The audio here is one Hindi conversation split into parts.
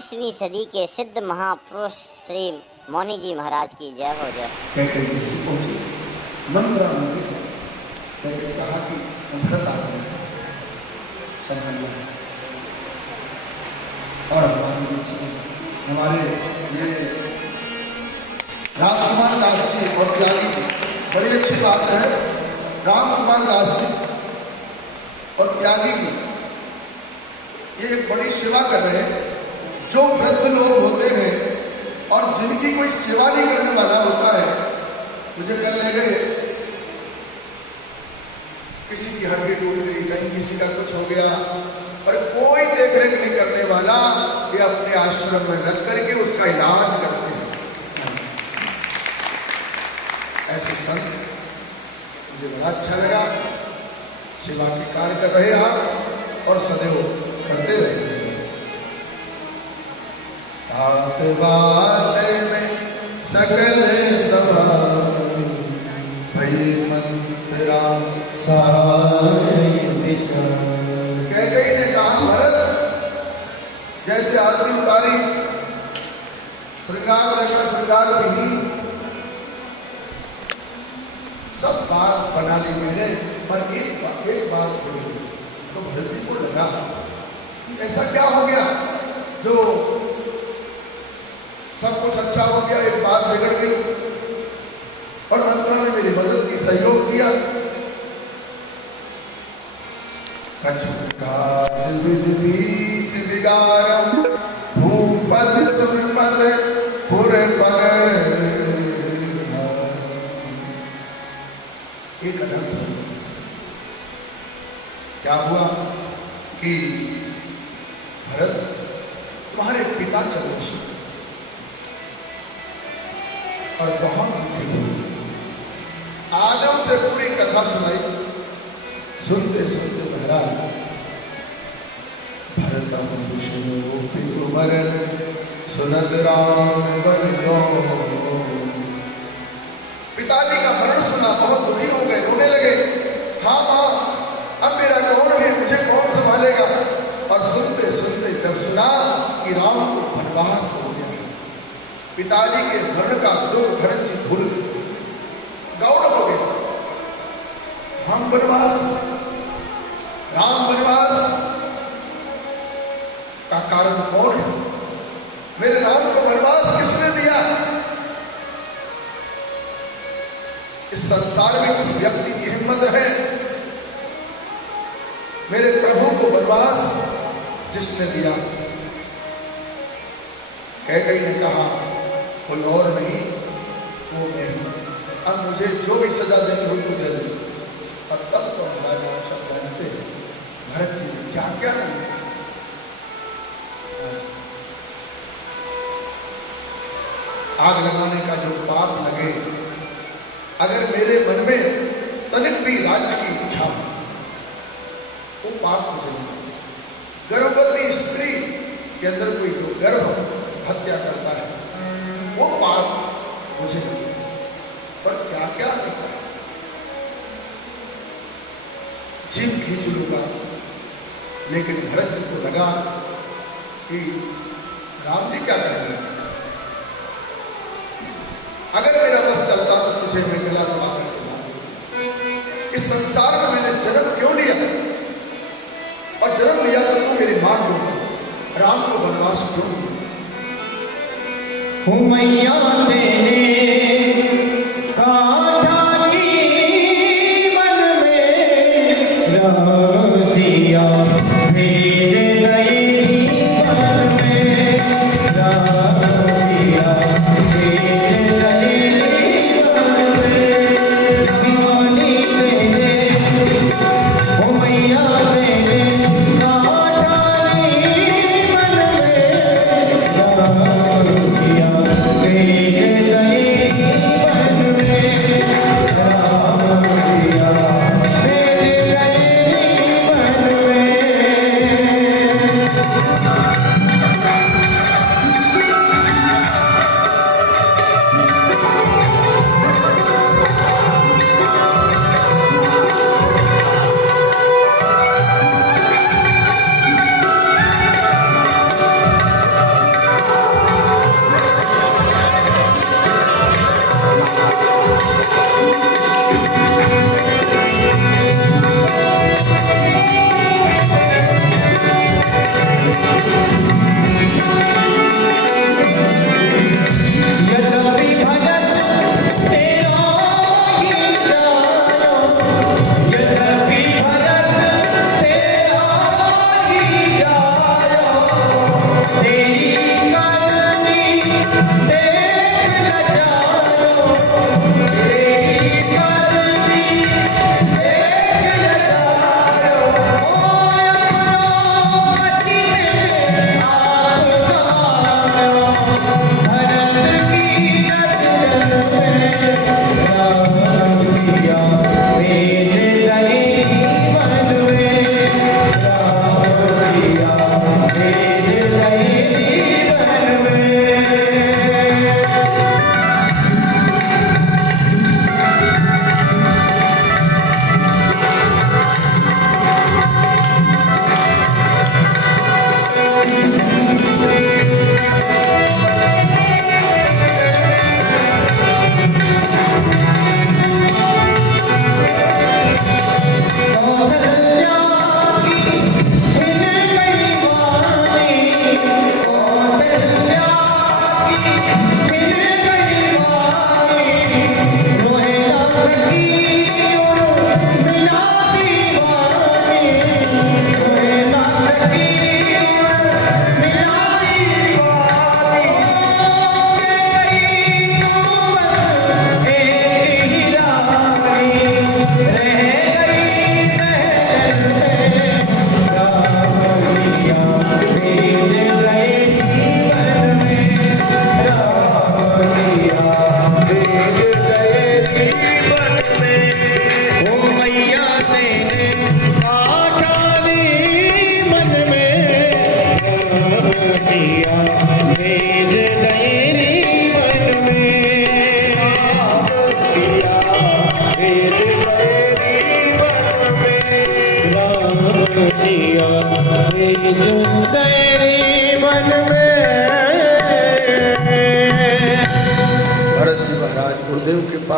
20वीं सदी के सिद्ध महापुरुष श्री मौनी जी महाराज की जय हो जय। कहकर जैसे पहुंचे मंत्रा मंदिर कहकर कहा कि भरत आ गए संभालिया और हमारे बीच में हमारे ये राजकुमार दास जी और त्यागी जी, बड़ी अच्छी बात है। रामकुमार दास जी और त्यागी जी ये एक बड़ी सेवा कर रहे हैं। जो वृद्ध लोग होते हैं और जिनकी कोई सेवा नहीं करने वाला होता है, मुझे कर ले गए, किसी की हड्डी टूट गई, कहीं किसी का कुछ हो गया और कोई देख रेख नहीं करने वाला, ये अपने आश्रम में रख करके उसका इलाज करते हैं। ऐसे संत मुझे बड़ा अच्छा लगा। सेवा के कार्य कर रहे आप और सदैव करते रहे। तात बात में सकल सवारी भई मंत्रा सारे विचार। कैकेयी ने कहा भरत, जैसे आरती उतारी श्रृंगार रखा श्रृंगार विहीन, सब बात बना ली मैंने, पर एक बात बोली तो भरत जी को लगा कि ऐसा क्या हो गया जो सब कुछ अच्छा हो गया, एक बात बिगड़ गई और मंत्रा ने मेरी मदद की, सहयोग किया। कछुकाज विज बीच बिगारम भूपद सुमद पुर पग। एक अनर्थ हो गया। क्या हुआ कि भरत तुम्हारे पिता चल बसे और बहुत दुखी हुए। आदम से पूरी कथा सुनाई। सुनते सुनते महाराज भरत सुनो पितु मरण सुनत राम बन गो। पिताजी का मरण सुना, बहुत दुखी हो गए, रोने लगे। हाँ माँ, अब मेरा कौन है, मुझे कौन संभालेगा। और सुनते सुनते जब सुना कि राम को वनवास हो गया, पिताजी के मरण का दुख भरत जी भूल गए, गौड़ हो गए। हम वनवास, राम वनवास का कारण कौन है? मेरे राम को वनवास किसने दिया? इस संसार में किस व्यक्ति की हिम्मत है मेरे प्रभु को वनवास जिसने दिया? कैकेयी ने कहा कोई और नहीं, वो मैं हूं। अब मुझे जो भी सजा देनी हुई तो दे दो। और तब तो महाराज आप सब जानते हैं भरत जी ने क्या क्या नहीं। आग लगाने का जो पाप लगे, अगर मेरे मन में तनिक भी राज्य की इच्छा हो, वो पाप मुझे नहीं। गर्भवती स्त्री के अंदर कोई जो गर्भ हत्या करता है, वो पाप मुझे नहीं। पर क्या क्या नहीं, जीव खींच लूंगा। लेकिन भरत जी को लगा कि राम जी क्या कहेंगे, अगर मेरा बस चलता तो तुझे मैं गला दबा करके मार दूंगा। इस संसार में मैंने जन्म क्यों लिया, और जन्म लिया तो तू मेरी मान लो, राम को वनवास क्यों दिया? मैया तेरे कांटा की मन में रसिया भेज गई मन में रसिया भेज गई मन में। मानी तेरे ओ मैया तेरे कांटा की मन में रसिया भेज गई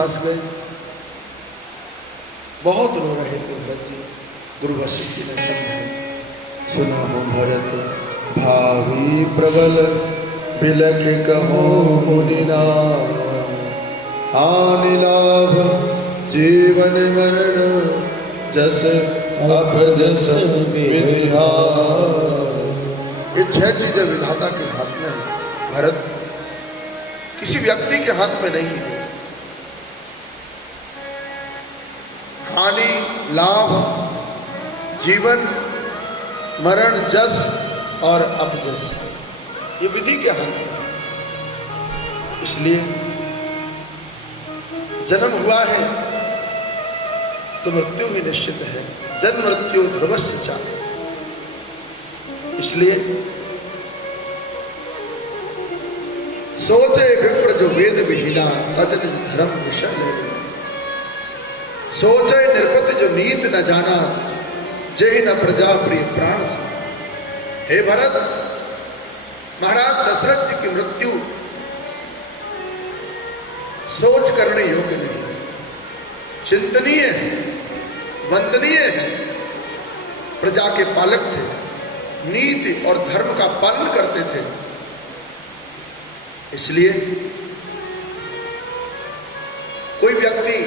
पास गए, बहुत रो रहे थे भरत जी। गुरु वशिष्ठ जी ने समझाया, सुना हो भरत भावी प्रबल बिलख कहो मुनिना, हानि लाभ जीवन मरण जस अब जस विधिहा। ये 6 चीजें विधाता के हाथ में है भरत, किसी व्यक्ति के हाथ में नहीं है। हानि लाभ जीवन मरण जस और अपजस, ये विधि के हाथ में है। इसलिए जन्म हुआ है तो मृत्यु भी निश्चित है, जन्म मृत्यु ध्रुवस्य चाहे। इसलिए सोचे विप्र जो वेद विहीना, तजन धर्म विषय ले। सोचे निरपति जो नीत न जाना, जय न प्रजा प्रिय प्राण सा। हे भरत, महाराज दशरथ जी की मृत्यु सोच करने योग्य नहीं, चिंतनीय है, वंदनीय है। प्रजा के पालक थे, नीति और धर्म का पालन करते थे। इसलिए कोई व्यक्ति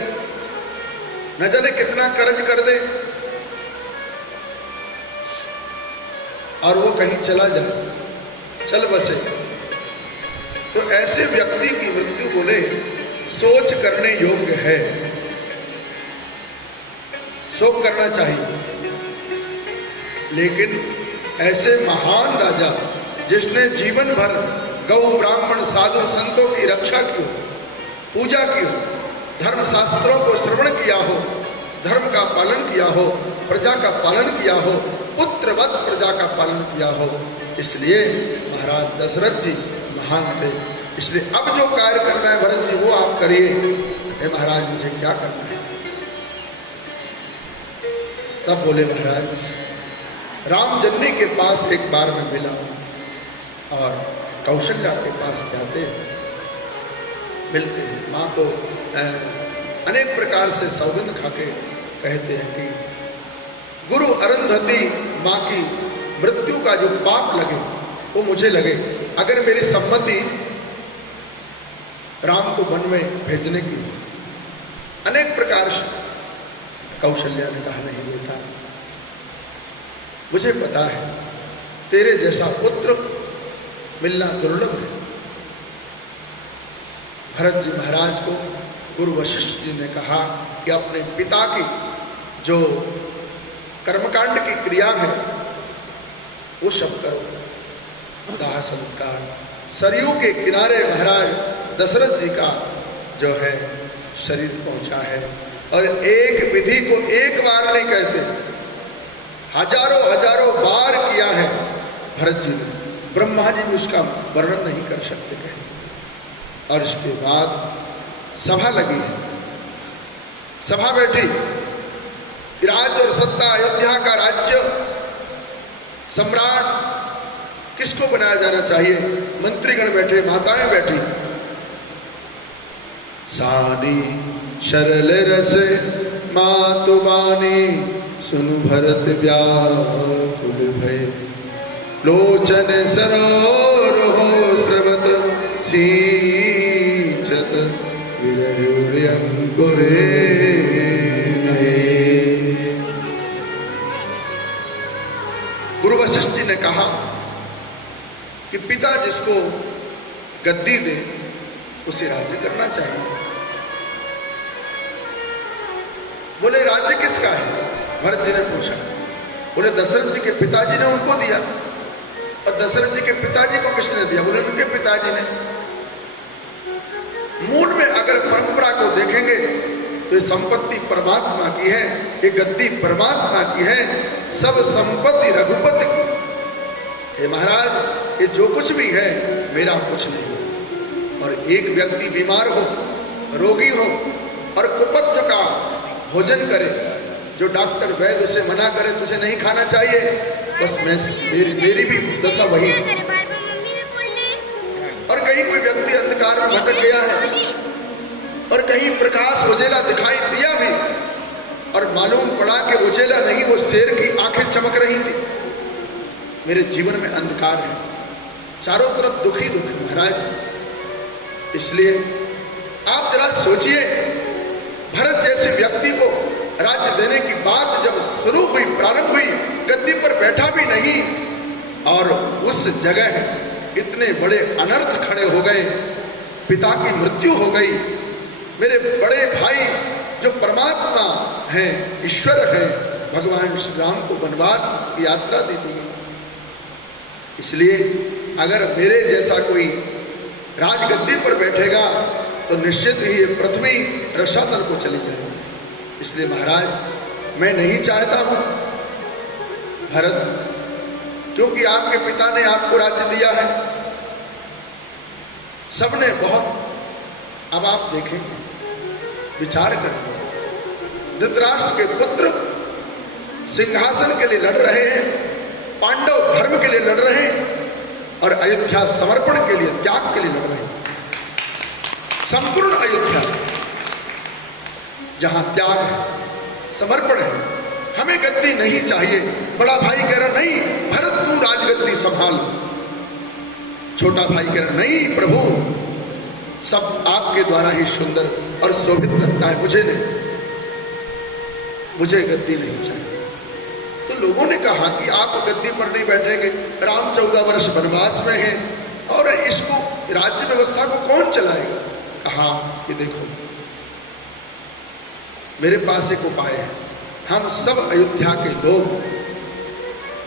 न जाने कितना कर्ज कर दे और वो कहीं चला जाए, चल बसे, तो ऐसे व्यक्ति की मृत्यु बोले सोच करने योग्य है, शोक करना चाहिए। लेकिन ऐसे महान राजा जिसने जीवन भर गौ ब्राह्मण साधु संतों की रक्षा की हो, पूजा की हो, धर्म शास्त्रों को श्रवण किया हो, धर्म का पालन किया हो, प्रजा का पालन किया हो, पुत्रवत प्रजा का पालन किया हो, इसलिए महाराज दशरथ जी महान थे। इसलिए अब जो कार्य करना है भरत जी वो आप करिए। हे महाराज मुझे क्या करना है? तब बोले महाराज, राम जन्मी के पास एक बार मैं मिला और कौशल्या के पास जाते हैं, मिलते हैं, माँ को अनेक प्रकार से सौगंध खाके कहते हैं कि गुरु अरुंधति माँ की मृत्यु का जो पाप लगे वो मुझे लगे, अगर मेरी सम्मति राम को वन में भेजने की। अनेक प्रकार से कौशल्या ने कहा, नहीं बेटा, मुझे पता है तेरे जैसा पुत्र मिलना दुर्लभ है। भरत जी महाराज को गुरु वशिष्ठ जी ने कहा कि अपने पिता की जो कर्मकांड की क्रिया है वो सब करो। दाह संस्कार सरयू के किनारे महाराज दशरथ जी का जो है शरीर पहुंचा है, और एक विधि को एक बार नहीं कहते, हजारों हजारों बार किया है भरत जी ने। ब्रह्मा जी भी उसका वर्णन नहीं कर सकते कहीं। और इसके बाद सभा लगी है, सभा बैठी, राज्य और सत्ता, अयोध्या का राज्य सम्राट किसको बनाया जाना चाहिए? मंत्रीगण बैठे, माताएं बैठी। सानी शरल रस मातु बानी, सुनु भरत व्याकुल भय, लोचन सरोर हो स्रवत सींचत विरह अंकुरे। गुरु वशिष्ठ जी ने कहा कि पिता जिसको गद्दी दे उसे राज्य करना चाहिए। बोले राज्य किसका है? भरत जी ने पूछा। बोले दशरथ जी के पिताजी ने उनको दिया। और दशरथ जी के पिताजी को किसने दिया? बोले उनके पिताजी ने। मूल में अगर परंपरा को देखेंगे तो ये संपत्ति परमात्मा की है, ये गद्दी परमात्मा की है, सब संपत्ति रघुपति की। हे महाराज, ये जो कुछ भी है मेरा कुछ नहीं। और एक व्यक्ति बीमार हो, रोगी हो और कुपथ का भोजन करे, जो डॉक्टर वैद्य उसे मना करे तुझे नहीं खाना चाहिए, बस मेरी भी दशा वही है। और कहीं कोई व्यक्ति अंधकार में भटक गया है, और कहीं प्रकाश उजेला दिखाई दिया भी और मालूम पड़ा कि उजेला नहीं, वो शेर की आंखें चमक रही थी। मेरे जीवन में अंधकार है, चारों तरफ दुखी दुख महाराज। इसलिए आप जरा सोचिए, भरत जैसे व्यक्ति को राज्य देने की बात जब शुरू हुई, प्रारंभ हुई, गद्दी पर बैठा भी नहीं और उस जगह इतने बड़े अनर्थ खड़े हो गए, पिता की मृत्यु हो गई, मेरे बड़े भाई जो परमात्मा हैं, ईश्वर हैं, भगवान श्री राम को वनवास की यात्रा दी थी। इसलिए अगर मेरे जैसा कोई राजगद्दी पर बैठेगा तो निश्चित ही ये पृथ्वी रसातल को चली जाएगी। इसलिए महाराज मैं नहीं चाहता हूं भरत, क्योंकि आपके पिता ने आपको राज्य दिया है, सबने बहुत, अब आप देखें, विचार करें, धृतराष्ट्र के पुत्र सिंहासन के लिए लड़ रहे हैं, पांडव धर्म के लिए लड़ रहे हैं और अयोध्या समर्पण के लिए, त्याग के लिए लड़ रहे हैं। संपूर्ण अयोध्या जहां त्याग है, समर्पण है, हमें गद्दी नहीं चाहिए। बड़ा भाई कह रहा नहीं भरत तू राजगद्दी संभाल, छोटा भाई कह रहा नहीं प्रभु सब आपके द्वारा ही सुंदर और शोभित लगता है, मुझे नहीं, मुझे गद्दी नहीं चाहिए। तो लोगों ने कहा कि आप गद्दी पर नहीं बैठेंगे, राम 14 वर्ष वनवास में हैं और इसको राज्य व्यवस्था को कौन चलाएगा। कहा कि देखो मेरे पास एक उपाय है, हम सब अयोध्या के लोग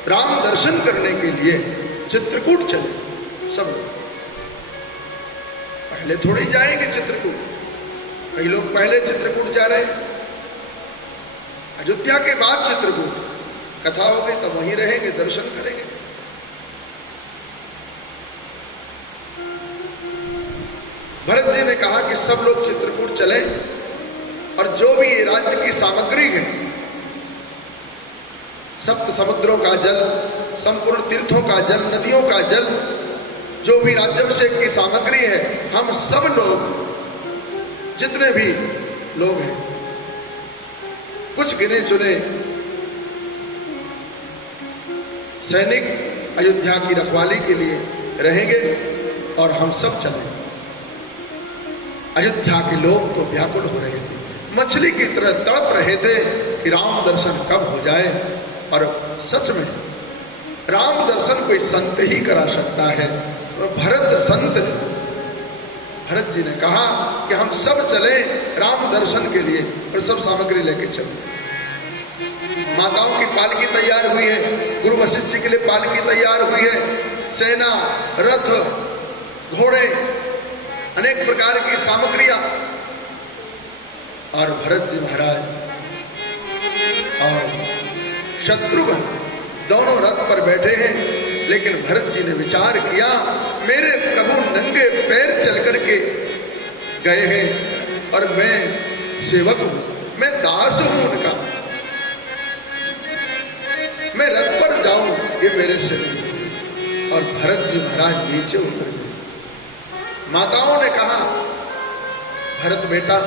राम दर्शन करने के लिए चित्रकूट चले, सब पहले थोड़े जाएंगे चित्रकूट, कई लोग पहले चित्रकूट जा रहे हैं, अयोध्या के बाद चित्रकूट, कथा हो गई तब वहीं रहेंगे, दर्शन करेंगे। भरत जी ने कहा कि सब लोग चित्रकूट चले और जो भी राज्य की सामग्री है, सप्त समुद्रों का जल, संपूर्ण तीर्थों का जल, नदियों का जल, जो भी राज्याभिषेक की सामग्री है, हम सब लोग जितने भी लोग हैं, कुछ गिने चुने सैनिक अयोध्या की रखवाली के लिए रहेंगे और हम सब चले। अयोध्या के लोग तो व्याकुल हो रहे थे, मछली की तरह तड़प रहे थे कि राम दर्शन कब हो जाए। और सच में राम दर्शन कोई संत ही करा सकता है, और भरत संत है। भरत जी ने कहा कि हम सब चले राम दर्शन के लिए और सब सामग्री लेके चले। माताओं की पालकी तैयार हुई है, गुरु वशिष्ठ जी के लिए पालकी तैयार हुई है, सेना, रथ, घोड़े, अनेक प्रकार की सामग्रियां। और भरत जी महाराज और शत्रुघ्न दोनों रथ पर बैठे हैं, लेकिन भरत जी ने विचार किया मेरे प्रभु नंगे पैर चल करके गए हैं और मैं सेवक हूं, मैं दास हूं उनका, मैं रथ पर जाऊं ये मेरे से नहीं। और भरत जी महाराज नीचे उतर गए। माताओं ने कहा भरत बेटा,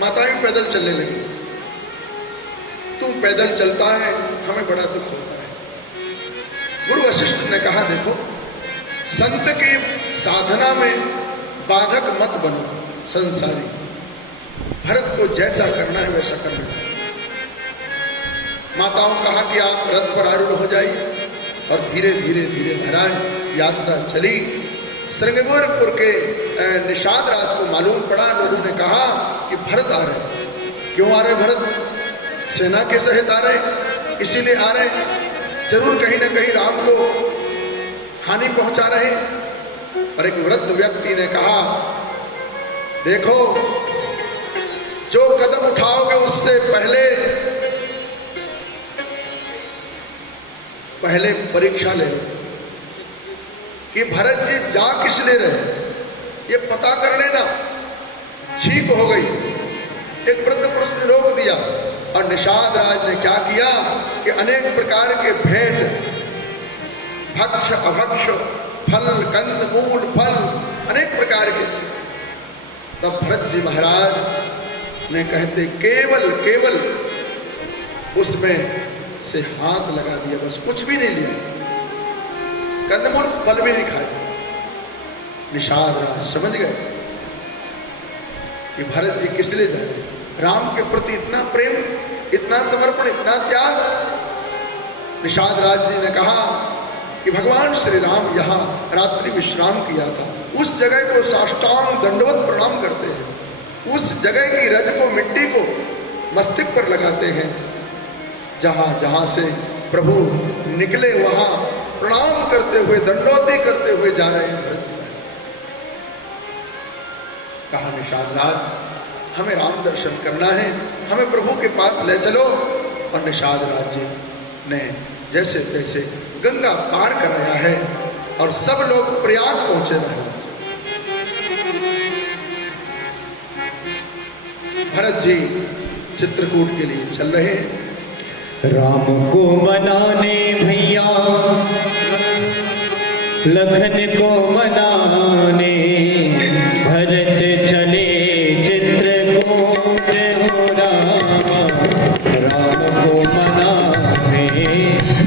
माताएं पैदल चलने लगी, तू पैदल चलता है हमें बड़ा दुख होता है। गुरु वशिष्ठ ने कहा देखो संत की साधना में बाधक मत बनो संसारी, भरत को जैसा करना है वैसा करना है। माताओं कहा कि आप रथ पर आरूढ़ हो जाइए और धीरे धीरे धीरे महाराज यात्रा चली। श्रृंगेरपुर के निषाद रात को मालूम पड़ा, लोगों ने कहा कि भरत आ रहे। क्यों आ रहे भरत? सेना के सहित आ रहे, इसीलिए आ रहे, जरूर कहीं ना कहीं राम को हानि पहुंचा रहे। और एक वृद्ध व्यक्ति ने कहा देखो जो कदम उठाओगे उससे पहले परीक्षा ले लो कि भरत जी जा किस ले रहे, ये पता कर लेना। ठीक हो गई, एक वृद्ध पुरुष ने रोक दिया और निषाद राज ने क्या किया कि अनेक प्रकार के भेंट, भक्ष अभक्ष, फल, कंद, मूल, फल, अनेक प्रकार के तब भरत जी महाराज ने कहते केवल उसमें से हाथ लगा दिया, बस कुछ भी नहीं लिया, कंदमूल पल भी नहीं खाए। निषाद राज समझ गए कि भरत जी किस लिए जा रहे, राम के प्रति इतना प्रेम, इतना समर्पण, इतना त्याग। निषाद राज जी ने कहा कि भगवान श्री राम यहाँ रात्रि विश्राम किया था, उस जगह को साष्टांग दंडवत प्रणाम करते हैं, उस जगह की रज को, मिट्टी को मस्तक पर लगाते हैं, जहां जहां से प्रभु निकले वहां प्रणाम करते हुए, दंडोती करते हुए जा रहे हैं। कहा निषाद राज, हमें राम दर्शन करना है, हमें प्रभु के पास ले चलो। और निषाद राज जी ने जैसे तैसे गंगा पार कराया है और सब लोग प्रयाग पहुंचे रहे। भरत जी चित्रकूट के लिए चल रहे हैं। राम को मनाने भैया, लखन को मनाने, भरत चले चित्रकूट हो रामा। राम को मनाने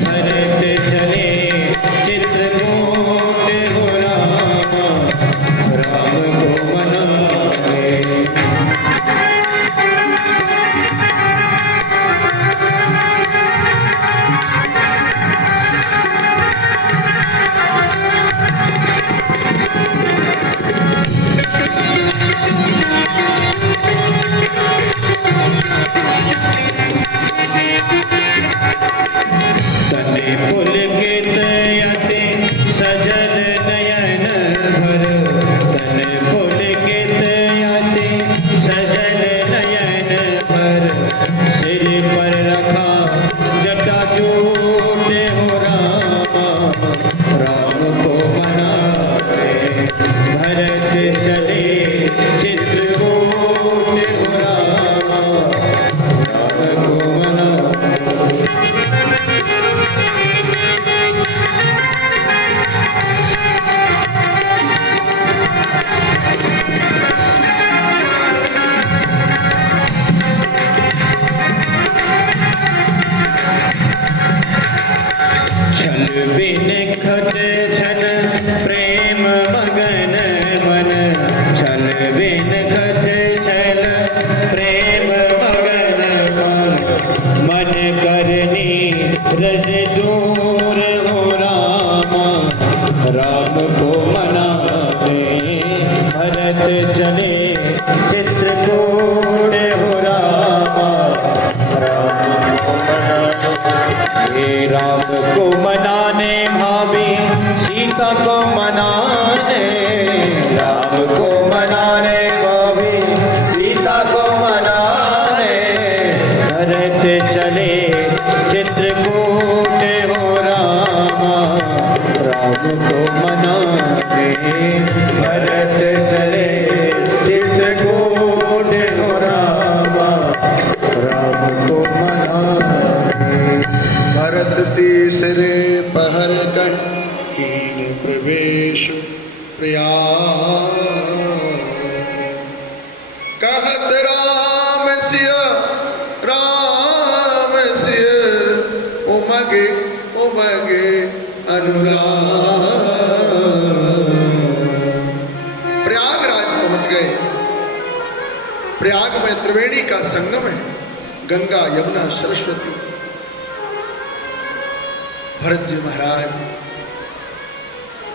भरत चले चित्रकूट हो रामा। राम को मनाने तने पुलकित यति सजल नयन भर। तने पुलकित यति सजल नयन भर। सिर पर रखा जटाजूट हो रामा। राम को मनाने भरत चले चित्रकूट हो रामा। राम को मनाने छल बिन खट छल प्रेम मगन मन। छल बिन खट छल प्रेम मगन मन। मन करनी रज दूर हो रामा। राम को मनाने भरत चले चित्रकूट हो रामा। राम को मनाने, राम को मनाने भाभी सीता को मनाने। राम को मनाने भाभी सीता को मनाने। भरत चले चित्रकूट हो रामा। राम को मनाने भरत चले चित्रकूट हो रामा। राम को मनाने भरत तीसरे पहर गण कीन प्रवेश प्रयाग। कहत राम सिय उमगे उमगे अनुराग। प्रयागराज पहुंच गए। प्रयाग में त्रिवेणी का संगम है, गंगा यमुना सरस्वती। भरत जी महाराज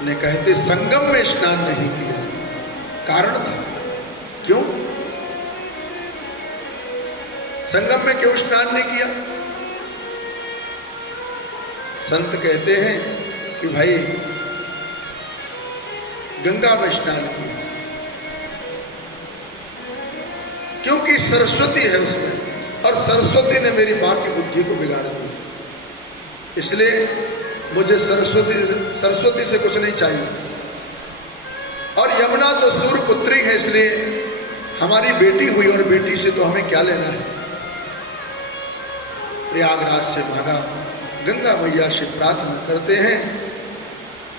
ने कहते संगम में स्नान नहीं किया, कारण था। क्यों संगम में क्यों स्नान नहीं किया? संत कहते हैं कि भाई गंगा में स्नान किया क्योंकि सरस्वती है उसमें, और सरस्वती ने मेरी मां की बुद्धि को बिगाड़ दिया, इसलिए मुझे सरस्वती से कुछ नहीं चाहिए। और यमुना तो सूर्य पुत्री है, इसलिए हमारी बेटी हुई, और बेटी से तो हमें क्या लेना है। प्रयागराज से भागा, गंगा मैया से प्रार्थना करते हैं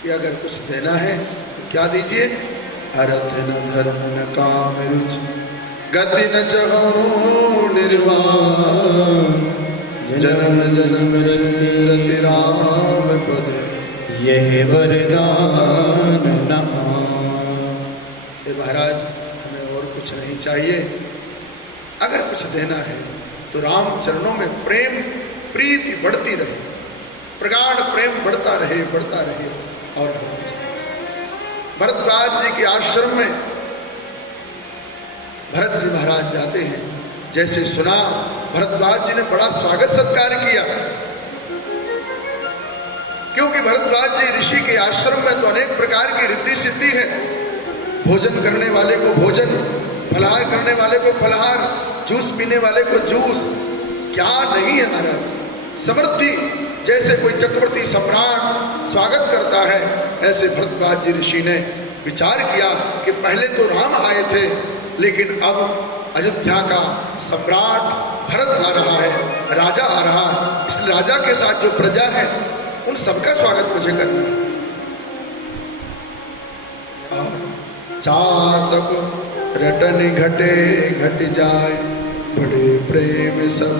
कि अगर कुछ देना है तो क्या दीजिए, अर्थ न धर्म न काम रुचि गति न चहो निर्वाण जन्म जन्म रति राम पद यह वरदान नहा। हे महाराज, हमें और कुछ नहीं चाहिए। अगर कुछ देना है तो राम चरणों में प्रेम प्रीति बढ़ती रहे, प्रगाढ़ प्रेम बढ़ता रहे और भरद्वाज जी के आश्रम में भरत जी महाराज जाते हैं। जैसे सुना, भरद्वाज जी ने बड़ा स्वागत सत्कार किया, क्योंकि भरद्वाज जी ऋषि के आश्रम में तो अनेक प्रकार की रिद्धि सिद्धि है। भोजन करने वाले को भोजन, फलाहार करने वाले को फलाहार, जूस पीने वाले को जूस, क्या नहीं है महाराज। समृद्धि जैसे कोई चक्रवर्ती सम्राट स्वागत करता है, ऐसे भरद्वाज जी ऋषि ने विचार किया कि पहले तो राम आए थे, लेकिन अब अयोध्या का सम्राट भरत आ रहा है, राजा आ रहा है। इस राजा के साथ जो प्रजा है उन सबका स्वागत मुझे करना है। चातक रटन घटे घट जाए, बड़े प्रेम सब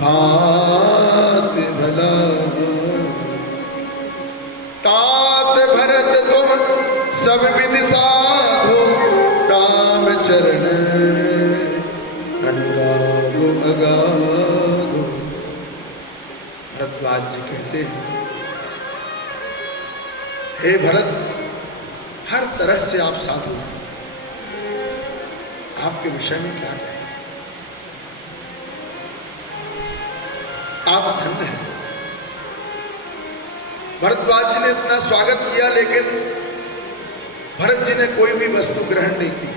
भात भला। तात भरत तुम सब विधि साधो, राम चरण अनुराग अगाधो। भरद्वाज जी कहते हैं, हे भरत, हर तरह से आप साधु हैं, आपके विषय में क्या कहें। आप धन्य हैं। भरद्वाज जी ने इतना स्वागत किया, लेकिन भरत जी ने कोई भी वस्तु ग्रहण नहीं की।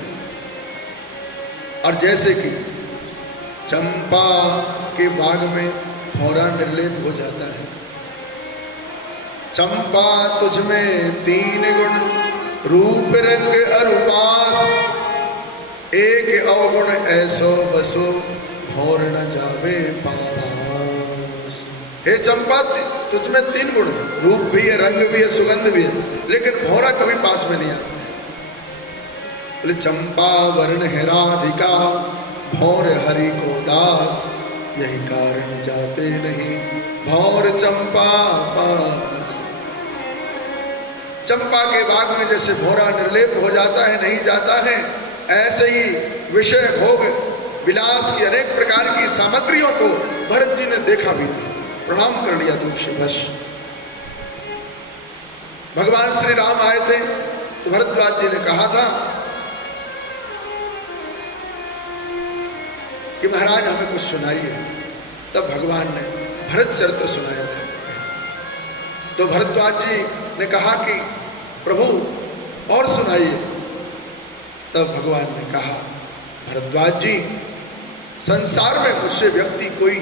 और जैसे कि चंपा के बाग में भौरा निर्लेप हो जाता है, चंपा तुझ में 3 गुण, रूप रंग अरुपास, एक अवगुण ऐसो बसो, भौर न जावे पास। हे चंपा, तुझमें 3 गुण है, रूप भी है, रंग भी है, सुगंध भी है, लेकिन भौरा कभी पास में नहीं आता। बोले चंपा वर्ण है राधिका, भौर हरि को दास, यही कारण जाते नहीं भौर चंपा पास। चंपा के बाग में जैसे भौरा निर्लेप हो जाता है, नहीं जाता है, ऐसे ही विषय भोग विलास की अनेक प्रकार की सामग्रियों को भरत जी ने देखा भी, प्रणाम कर लिया दूषवश। भगवान श्री राम आए थे तो भरद्वाज जी ने कहा था कि महाराज हमें कुछ सुनाइए। तब भगवान ने भरत चरित्र सुनाया था। तो भरद्वाज जी ने कहा कि प्रभु और सुनाइए। तब भगवान ने कहा, भरद्वाज जी, संसार में मुझसे व्यक्ति कोई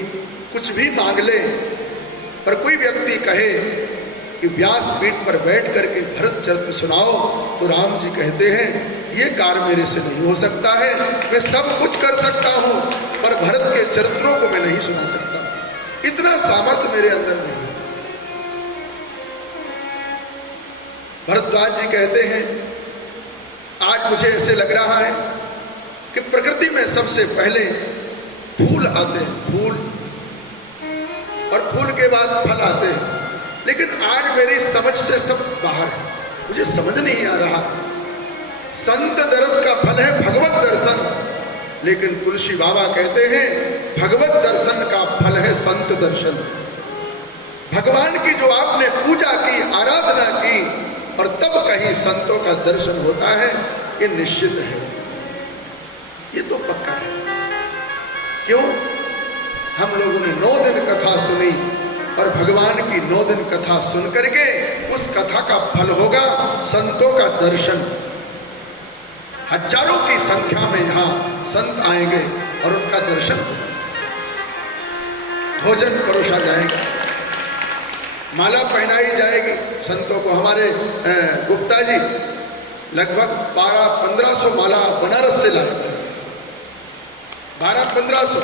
कुछ भी मांग ले, पर कोई व्यक्ति कहे कि व्यास पीठ पर बैठ करके भरत चरित्र सुनाओ, तो राम जी कहते हैं ये कार्य मेरे से नहीं हो सकता है। मैं सब कुछ कर सकता हूं, पर भरत के चरित्रों को मैं नहीं सुना सकता, इतना सामर्थ्य मेरे अंदर नहीं। भरद्वाज जी कहते हैं, आज मुझे ऐसे लग रहा है कि प्रकृति में सबसे पहले फूल आते हैं, फूल, और फूल के बाद फल आते हैं, लेकिन आज मेरी समझ से सब बाहर है, मुझे समझ नहीं आ रहा। संत दरस का फल है भगवत दर्शन, लेकिन तुलसी बाबा कहते हैं भगवत दर्शन का फल है संत दर्शन। भगवान की जो आपने पूजा की, आराधना की, और तब कहीं संतों का दर्शन होता है, ये निश्चित है, ये तो पक्का है। क्यों? हम लोगों ने 9 दिन कथा सुनी, और भगवान की 9 दिन कथा सुन करके उस कथा का फल होगा संतों का दर्शन। हजारों की संख्या में यहां संत आएंगे और उनका दर्शन, भोजन परोसा जाएगा, माला पहनाई जाएगी संतों को। हमारे गुप्ता जी लगभग 1200-1500 माला बनारस से लाए, 1200-1500।